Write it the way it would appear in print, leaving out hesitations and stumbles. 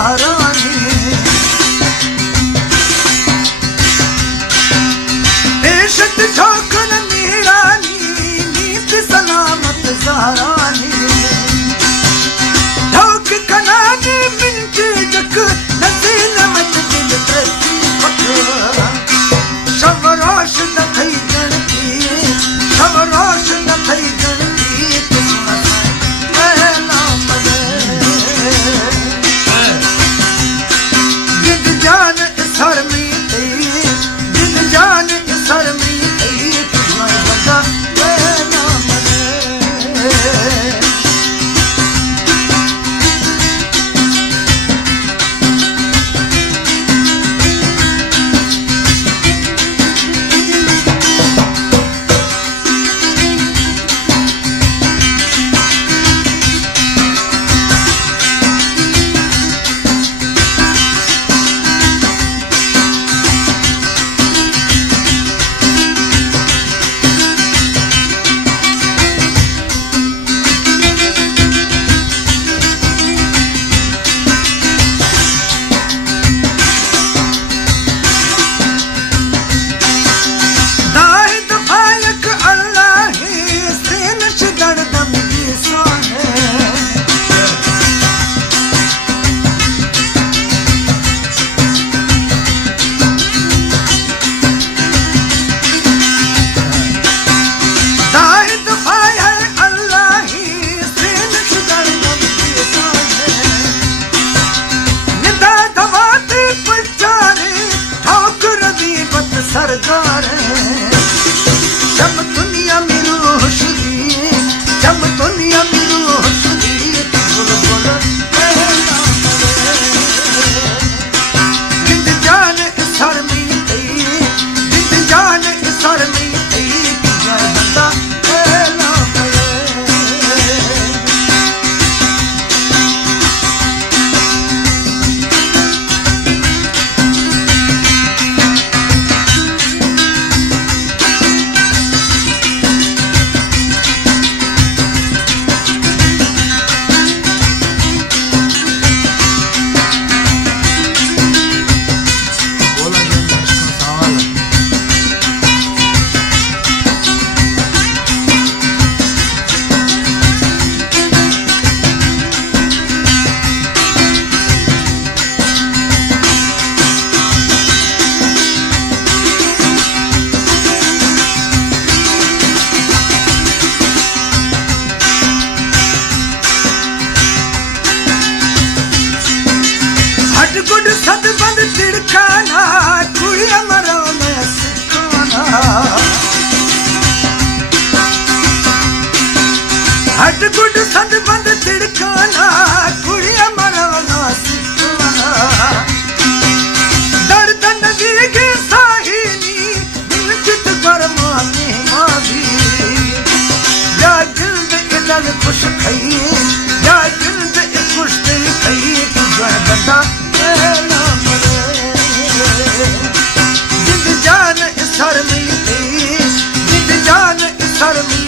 सारानी बेशत ठोकर नीरानी नीत सलामत सारानी ठोक कनानी मिंट जक नसीन मत दिल प्रति पक शवराश न थई गणती शवराश न थई गणती दिल जान सर में दिल जान सर में तुम्हारा बंदा सरदार जब दुनिया में रोशनी जब दुनिया में रोशनी बोल बोल जिंद जान सर में जिंद जान सर में बंदा गुड सद बंद तिड़काना कुड़िया मरो में सिखाना हट गुड सद बंद तिड़काना कुड़िया मरो में सिखाना दर्द नदी के साहिनी दिलचित गरमाने मावी या दिल दे इधर खुश खई या दिल दे खुश खई तुझे बता जिंद जान सर में जिंद जान सर में